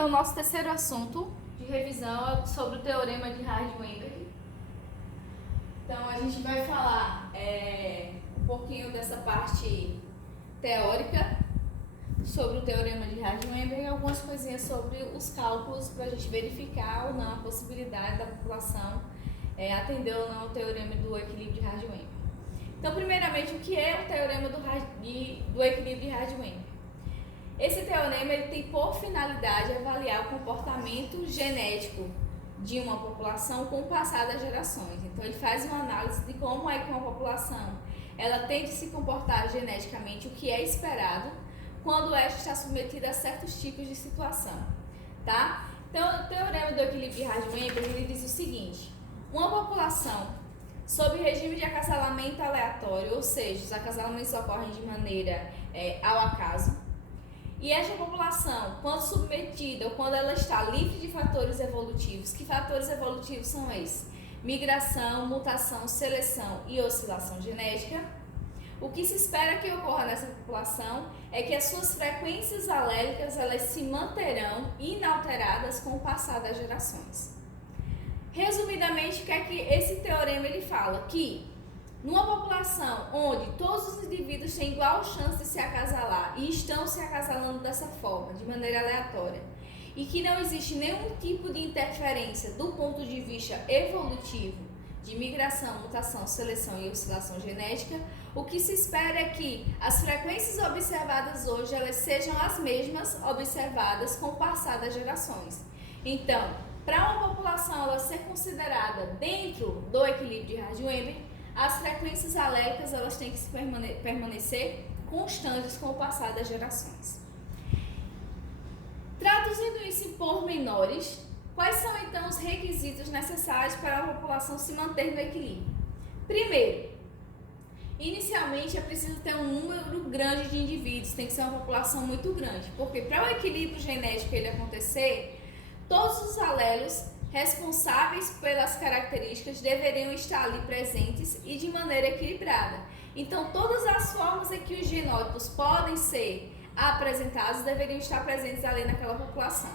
Então, nosso terceiro assunto de revisão é sobre o teorema de Hardy-Weinberg. Então, a gente vai falar um pouquinho dessa parte teórica sobre o teorema de Hardy-Weinberg e algumas coisinhas sobre os cálculos para a gente verificar ou não a possibilidade da população atender ou não o teorema do equilíbrio de Hardy-Weinberg. Então, primeiramente, o que é o teorema do equilíbrio de Hardy-Weinberg? Esse teorema ele tem por finalidade avaliar o comportamento genético de uma população com o passar das gerações. Então, ele faz uma análise de como é que uma população ela tem de se comportar geneticamente, o que é esperado, quando esta está submetida a certos tipos de situação, tá? Então, o teorema do equilíbrio de Hardy-Weinberg ele diz o seguinte: uma população sob regime de acasalamento aleatório, ou seja, os acasalamentos ocorrem de maneira ao acaso, e esta população, quando submetida ou quando ela está livre de fatores evolutivos, que fatores evolutivos são esses? Migração, mutação, seleção e oscilação genética. O que se espera que ocorra nessa população é que as suas frequências alélicas elas se manterão inalteradas com o passar das gerações. Resumidamente, o que é que esse teorema ele fala? Que numa população onde todos os indivíduos têm igual chance de se acasalar e estão se acasalando dessa forma, de maneira aleatória, e que não existe nenhum tipo de interferência do ponto de vista evolutivo, de migração, mutação, seleção e oscilação genética, o que se espera é que as frequências observadas hoje elas sejam as mesmas observadas com o passar das gerações. Então, para uma população ela ser considerada dentro do equilíbrio de Hardy-Weinberg, as frequências alélicas elas têm que permanecer constantes com o passar das gerações. Traduzindo isso em pormenores, quais são então os requisitos necessários para a população se manter no equilíbrio? Primeiro, inicialmente é preciso ter um número grande de indivíduos, tem que ser uma população muito grande, porque para o equilíbrio genético ele acontecer, todos os alelos responsáveis pelas características deveriam estar ali presentes e de maneira equilibrada. Então, todas as formas em que os genótipos podem ser apresentados deveriam estar presentes ali naquela população.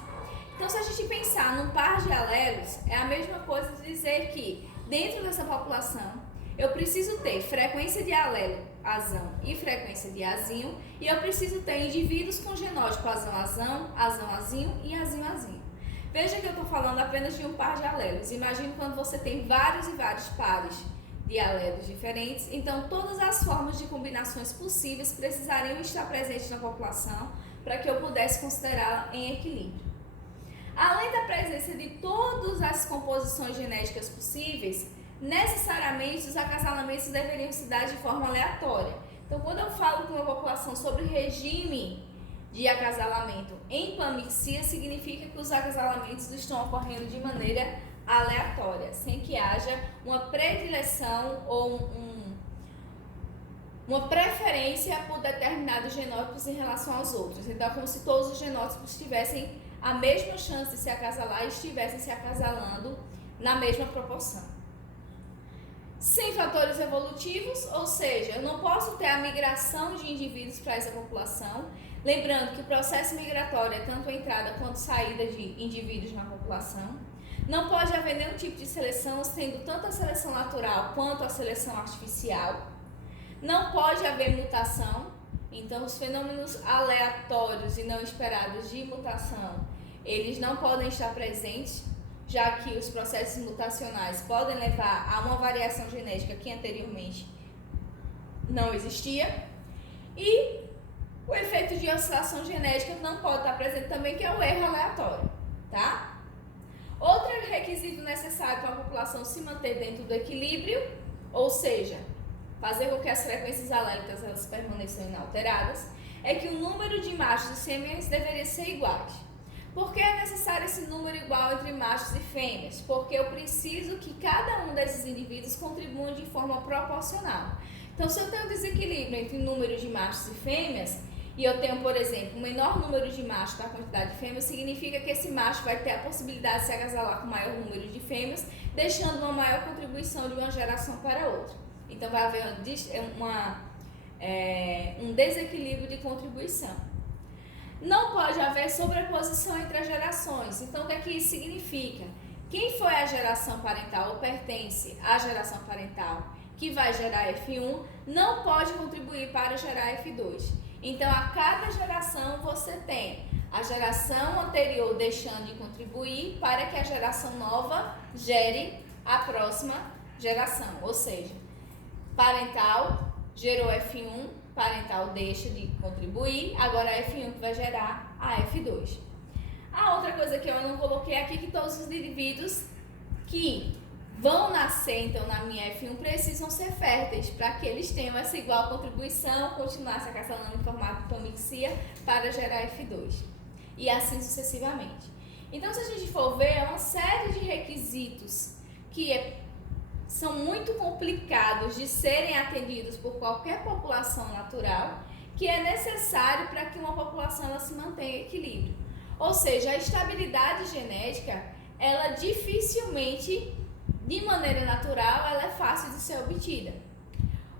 Então, se a gente pensar num par de alelos, é a mesma coisa de dizer que dentro dessa população eu preciso ter frequência de alelo azão e frequência de azinho, e eu preciso ter indivíduos com genótipo azão-azão, azão-azinho e azinho-azinho. Veja que eu estou falando apenas de um par de alelos. Imagine quando você tem vários e vários pares de alelos diferentes. Então, todas as formas de combinações possíveis precisariam estar presentes na população para que eu pudesse considerá-la em equilíbrio. Além da presença de todas as composições genéticas possíveis, necessariamente os acasalamentos deveriam se dar de forma aleatória. Então, quando eu falo com uma população sobre regime de acasalamento em pamixia, significa que os acasalamentos estão ocorrendo de maneira aleatória, sem que haja uma predileção ou uma preferência por determinados genótipos em relação aos outros. Então, é como se todos os genótipos tivessem a mesma chance de se acasalar e estivessem se acasalando na mesma proporção. Sem fatores evolutivos, ou seja, eu não posso ter a migração de indivíduos para essa população. Lembrando que o processo migratório é tanto a entrada quanto saída de indivíduos na população. Não pode haver nenhum tipo de seleção, sendo tanto a seleção natural quanto a seleção artificial. Não pode haver mutação, então os fenômenos aleatórios e não esperados de mutação, eles não podem estar presentes, já que os processos mutacionais podem levar a uma variação genética que anteriormente não existia. E o efeito de oscilação genética não pode estar presente também, que é o erro aleatório, tá? Outro requisito necessário para a população se manter dentro do equilíbrio, ou seja, fazer com que as frequências alélicas elas permaneçam inalteradas, é que o número de machos e fêmeas deveria ser iguais. Por que é necessário esse número igual entre machos e fêmeas? Porque eu preciso que cada um desses indivíduos contribua de forma proporcional. Então, se eu tenho um desequilíbrio entre o número de machos e fêmeas, e eu tenho, por exemplo, um menor número de machos da quantidade de fêmeas, significa que esse macho vai ter a possibilidade de se agasalar com maior número de fêmeas, deixando uma maior contribuição de uma geração para outra. Então, vai haver um desequilíbrio de contribuição. Não pode haver sobreposição entre as gerações. Então, o que é que isso significa? Quem foi a geração parental ou pertence à geração parental que vai gerar F1 não pode contribuir para gerar F2. Então, a cada geração você tem a geração anterior deixando de contribuir para que a geração nova gere a próxima geração. Ou seja, parental gerou F1, parental deixa de contribuir, agora a F1 que vai gerar a F2. A outra coisa que eu não coloquei aqui é que todos os indivíduos que vão nascer, então, na minha F1 precisam ser férteis para que eles tenham essa igual contribuição, continuar se acasalando em formato de pomixia para gerar F2. E assim sucessivamente. Então, se a gente for ver, é uma série de requisitos que são muito complicados de serem atendidos por qualquer população natural, que é necessário para que uma população ela se mantenha em equilíbrio. Ou seja, a estabilidade genética, ela dificilmente, de maneira natural, ela é fácil de ser obtida.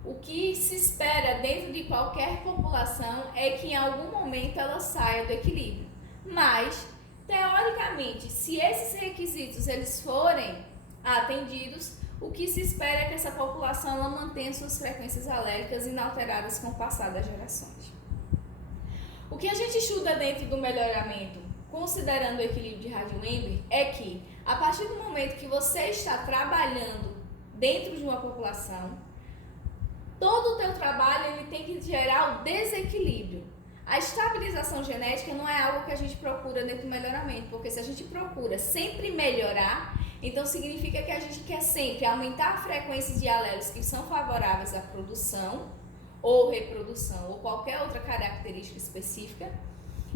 O que se espera dentro de qualquer população é que em algum momento ela saia do equilíbrio. Mas, teoricamente, se esses requisitos eles forem atendidos, o que se espera é que essa população ela mantenha suas frequências alélicas inalteradas com o passar das gerações. O que a gente estuda dentro do melhoramento, considerando o equilíbrio de Hardy-Weinberg, é que a partir do momento que você está trabalhando dentro de uma população, todo o teu trabalho ele tem que gerar o desequilíbrio. A estabilização genética não é algo que a gente procura dentro do melhoramento, porque se a gente procura sempre melhorar, então significa que a gente quer sempre aumentar a frequência de alelos que são favoráveis à produção ou reprodução ou qualquer outra característica específica.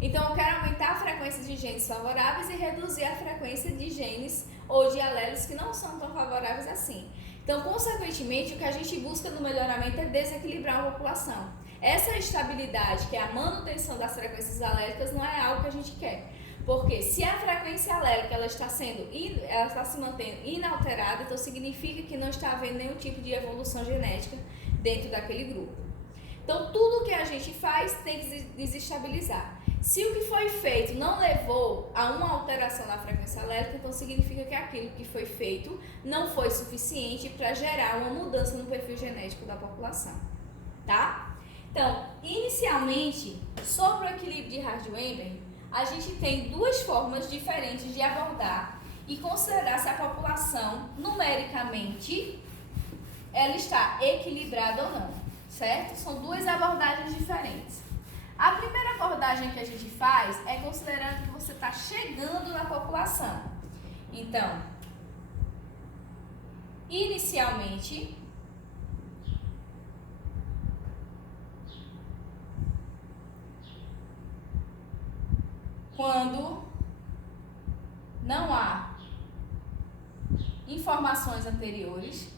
Então eu quero aumentar a frequência de genes favoráveis e reduzir a frequência de genes ou de alelos que não são tão favoráveis assim. Então, consequentemente, o que a gente busca no melhoramento é desequilibrar a população. Essa estabilidade, que é a manutenção das frequências alélicas, não é algo que a gente quer. Porque se a frequência alélica ela está se mantendo inalterada, então significa que não está havendo nenhum tipo de evolução genética dentro daquele grupo. Então, tudo que a gente faz tem que desestabilizar. Se o que foi feito não levou a uma alteração na frequência alélica, então significa que aquilo que foi feito não foi suficiente para gerar uma mudança no perfil genético da população, tá? Então, inicialmente, sobre o equilíbrio de Hardy-Weinberg, a gente tem duas formas diferentes de abordar e considerar se a população, numericamente, ela está equilibrada ou não, certo? São duas abordagens diferentes. A primeira abordagem que a gente faz é considerando que você está chegando na população. Então, inicialmente, quando não há informações anteriores,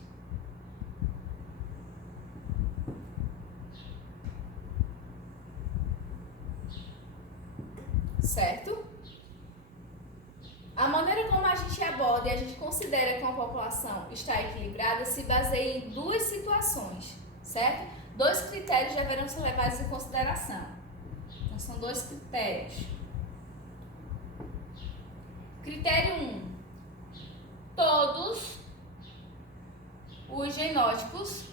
certo? A maneira como a gente aborda e a gente considera que uma população está equilibrada se baseia em duas situações, certo? Dois critérios deverão ser levados em consideração. Então, são dois critérios. Critério 1. Todos os genótipos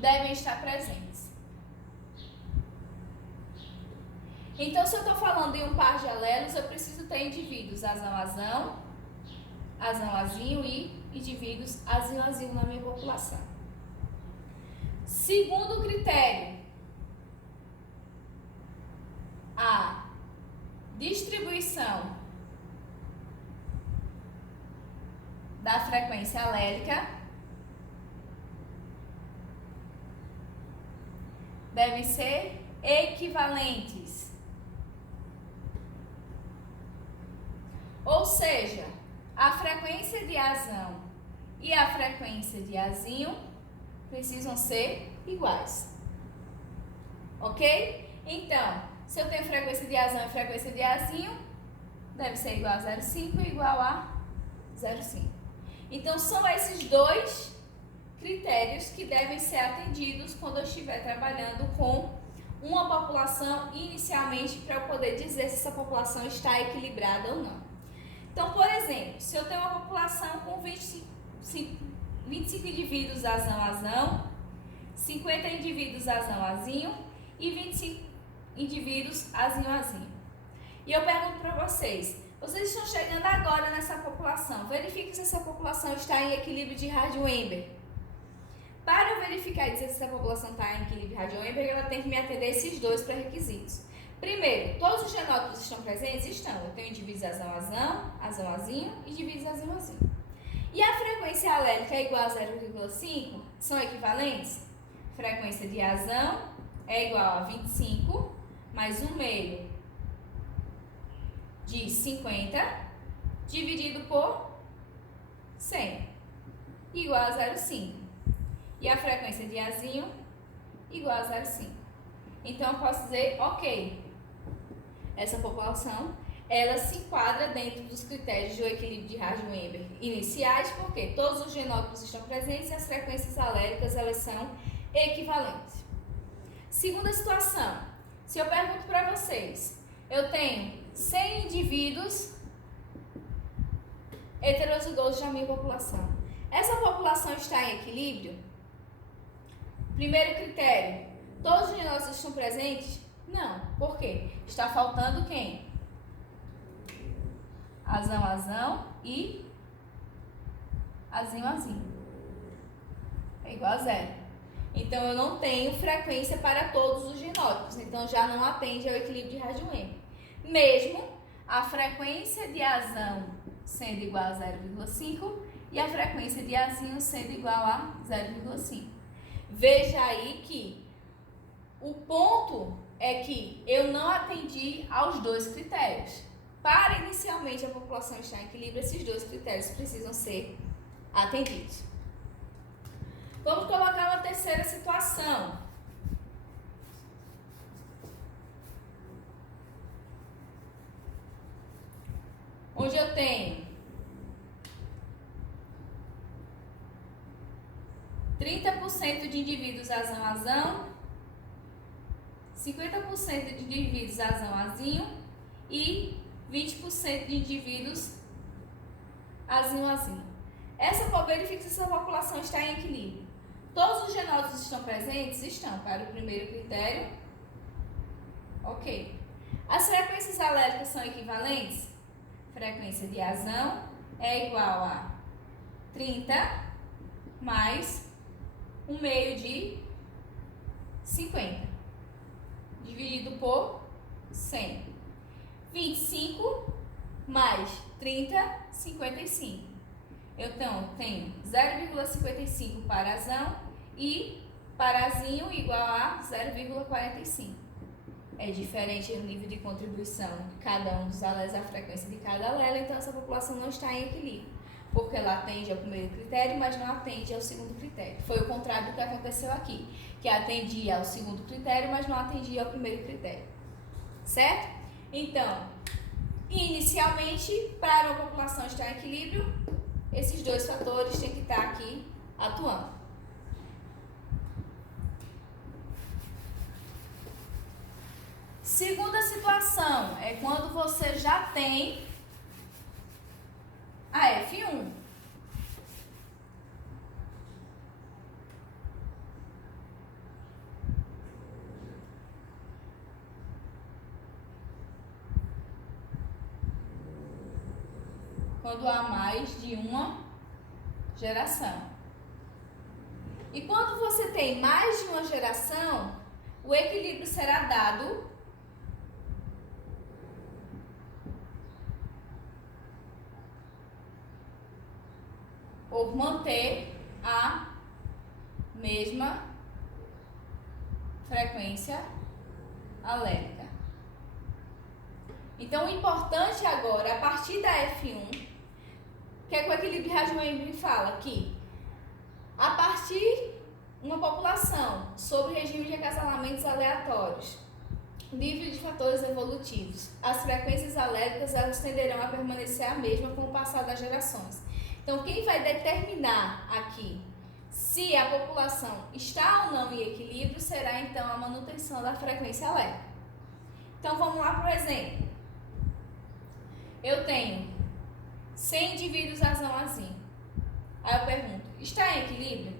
devem estar presentes. Então, se eu estou falando em um par de alelos, eu preciso ter indivíduos azão-azão, azão-azinho e indivíduos azinho-azinho na minha população. Segundo critério, a distribuição da frequência alélica devem ser equivalentes. Ou seja, a frequência de azão e a frequência de azinho precisam ser iguais. Ok? Então, se eu tenho frequência de azão e frequência de azinho, deve ser igual a 0,5 e igual a 0,5. Então, são esses dois critérios que devem ser atendidos quando eu estiver trabalhando com uma população inicialmente para eu poder dizer se essa população está equilibrada ou não. Então, por exemplo, se eu tenho uma população com 25 indivíduos azão, 50 indivíduos azinho e 25 indivíduos azinho. E eu pergunto para vocês estão chegando agora nessa população, verifique se essa população está em equilíbrio de Hardy-Weinberg. Para eu verificar e dizer se essa população está em equilíbrio de Hardy-Weinberg, ela tem que me atender esses dois pré-requisitos. Primeiro, todos os genótipos estão presentes? Estão. Eu tenho indivíduos azinho e indivíduos azinho. E a frequência alélica é igual a 0,5? São equivalentes? Frequência de azão é igual a 25 mais 1 meio de 50 dividido por 100 igual a 0,5. E a frequência de azinho igual a 0,5. Então, eu posso dizer, ok, essa população, ela se enquadra dentro dos critérios do equilíbrio de Hardy-Weinberg iniciais, porque todos os genótipos estão presentes e as frequências alélicas, elas são equivalentes. Segunda situação, se eu pergunto para vocês, eu tenho 100 indivíduos heterozigotos da minha população. Essa população está em equilíbrio? Primeiro critério, todos os genótipos estão presentes? Não. Por quê? Está faltando quem? Azão e azinho. É igual a 0. Então, eu não tenho frequência para todos os genótipos. Então, já não atende ao equilíbrio de Hardy-Weinberg. Mesmo a frequência de azão sendo igual a 0,5 e a frequência de azinho sendo igual a 0,5. Veja aí que o ponto é que eu não atendi aos dois critérios. Para inicialmente a população estar em equilíbrio, esses dois critérios precisam ser atendidos. Vamos colocar uma terceira situação. Onde eu tenho 30% de indivíduos azão, 50% de indivíduos azinho e 20% de indivíduos azinho. Verifica se essa população está em equilíbrio. Todos os genótipos estão presentes? Estão, para o primeiro critério. Ok. As frequências alélicas são equivalentes? Frequência de azão é igual a 30 mais 1 meio de 50, dividido por 100. 25 mais 30, 55. Eu tenho 0,55 para azão e para azinho igual a 0,45. É diferente o nível de contribuição de cada um dos alelos, a frequência de cada alelo, então essa população não está em equilíbrio, porque ela atende ao primeiro critério, mas não atende ao segundo critério. Foi o contrário do que aconteceu aqui, que atendia ao segundo critério, mas não atendia ao primeiro critério. Certo? Então, inicialmente, para uma população estar em equilíbrio, esses dois fatores têm que estar aqui atuando. Segunda situação é quando você já tem a F1. Quando há mais de uma geração. E quando você tem mais de uma geração, o equilíbrio será dado por manter a mesma frequência alélica. Então, o importante agora, a partir da F1, que é que o equilíbrio de Hardy-Weinberg fala que a partir uma população sob regime de acasalamentos aleatórios, livre de fatores evolutivos, as frequências alélicas elas tenderão a permanecer a mesma com o passar das gerações. Então, quem vai determinar aqui Se a população está ou não em equilíbrio, será então a manutenção da frequência elétrica. Então vamos lá para o exemplo. Eu tenho 100 indivíduos azão assim. Aí eu pergunto, está em equilíbrio?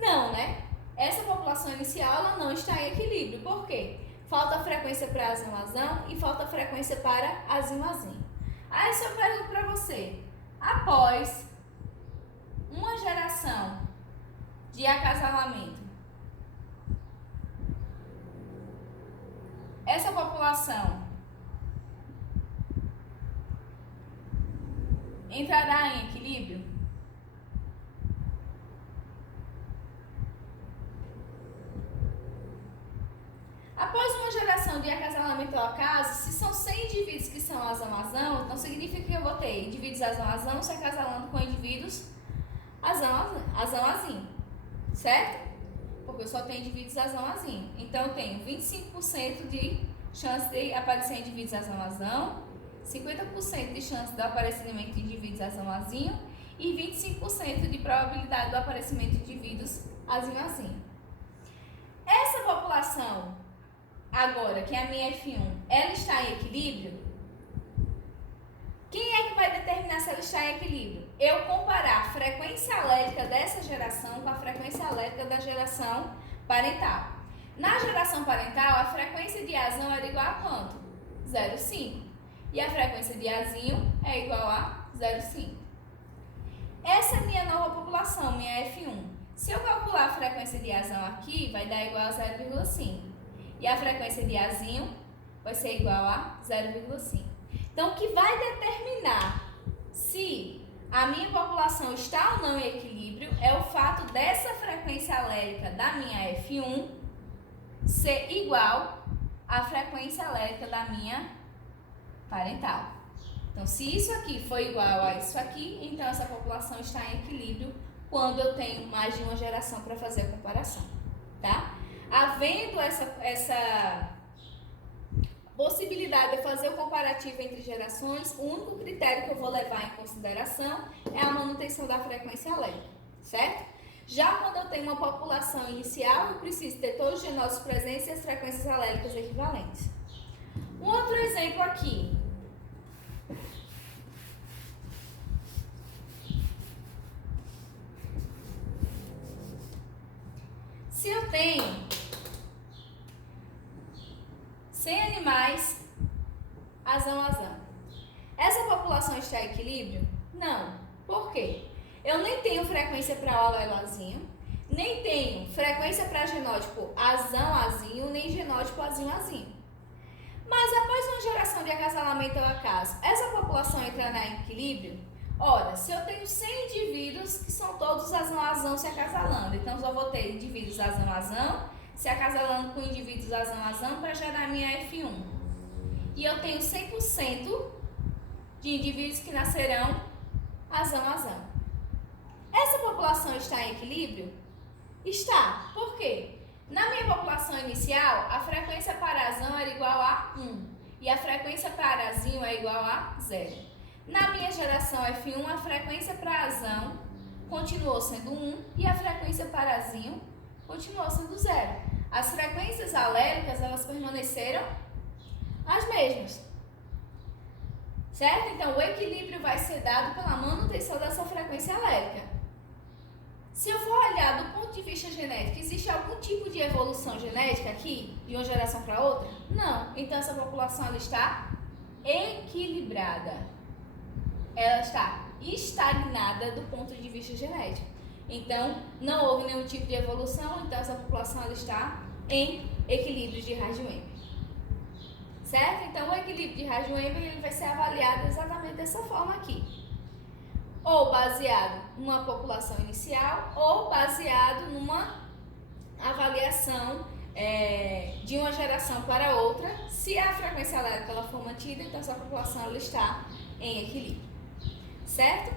Não, né? Essa população inicial ela não está em equilíbrio. Por quê? Falta frequência para azão e falta frequência para azim. Aí se eu pergunto para você, após uma geração de acasalamento, essa população entrará em equilíbrio? Após uma geração de acasalamento ao acaso, se são 100 indivíduos que são azão, então significa que eu vou ter indivíduos azão se acasalando com indivíduos azim, certo? Porque eu só tenho indivíduos azim. Então eu tenho 25% de chance de aparecer indivíduos azão, 50% de chance do aparecimento de indivíduos azim e 25% de probabilidade do aparecimento de indivíduos azim. Essa população agora, que é a minha F1, ela está em equilíbrio? Quem é que vai determinar se ela está em equilíbrio? Eu comparar a frequência alérgica dessa geração com a frequência alérgica da geração parental. Na geração parental, a frequência de azão era igual a quanto? 0,5. E a frequência de azinho é igual a 0,5. Essa é a minha nova população, minha F1. Se eu calcular a frequência de azão aqui, vai dar igual a 0,5. E a frequência de azinho vai ser igual a 0,5. Então, o que vai determinar se a minha população está ou não em equilíbrio é o fato dessa frequência alérica da minha F1 ser igual à frequência alérica da minha parental. Então, se isso aqui for igual a isso aqui, então essa população está em equilíbrio quando eu tenho mais de uma geração para fazer a comparação, tá? Havendo essa possibilidade de fazer o comparativo entre gerações, o único critério que eu vou levar em consideração é a manutenção da frequência alérgica, certo? Já quando eu tenho uma população inicial, eu preciso ter todos os genótipos presentes e as frequências alérgicas equivalentes. Um outro exemplo aqui. Se eu tenho 100 animais azão, essa população está em equilíbrio? Não. Por quê? Eu nem tenho frequência para o alelozinho, nem tenho frequência para genótipo azão-azinho, nem genótipo azinho-azinho. Mas após uma geração de acasalamento ao acaso, essa população entrará em equilíbrio? Ora, se eu tenho 100 indivíduos que são todos azão se acasalando, então eu só vou ter indivíduos azão se acasalando com indivíduos azão para gerar minha F1. E eu tenho 100% de indivíduos que nascerão azão. Essa população está em equilíbrio? Está. Por quê? Na minha população inicial, a frequência para azão era igual a 1 e a frequência para azinho é igual a 0. Na minha geração F1, a frequência para azão continuou sendo 1 e a frequência para azinho continuou sendo 0. As frequências aléricas, elas permaneceram as mesmas. Certo? Então, o equilíbrio vai ser dado pela manutenção dessa frequência alérica. Se eu for olhar do ponto de vista genético, existe algum tipo de evolução genética aqui, de uma geração para outra? Não. Então, essa população ela está equilibrada. Ela está estagnada do ponto de vista genético. Então, não houve nenhum tipo de evolução, então essa população ela está em equilíbrio de Hardy-Weinberg. Certo? Então, o equilíbrio de Hardy-Weinberg ele vai ser avaliado exatamente dessa forma aqui. Ou baseado numa população inicial, ou baseado numa avaliação de uma geração para outra. Se a frequência alérica ela for mantida, então essa população ela está em equilíbrio. Certo?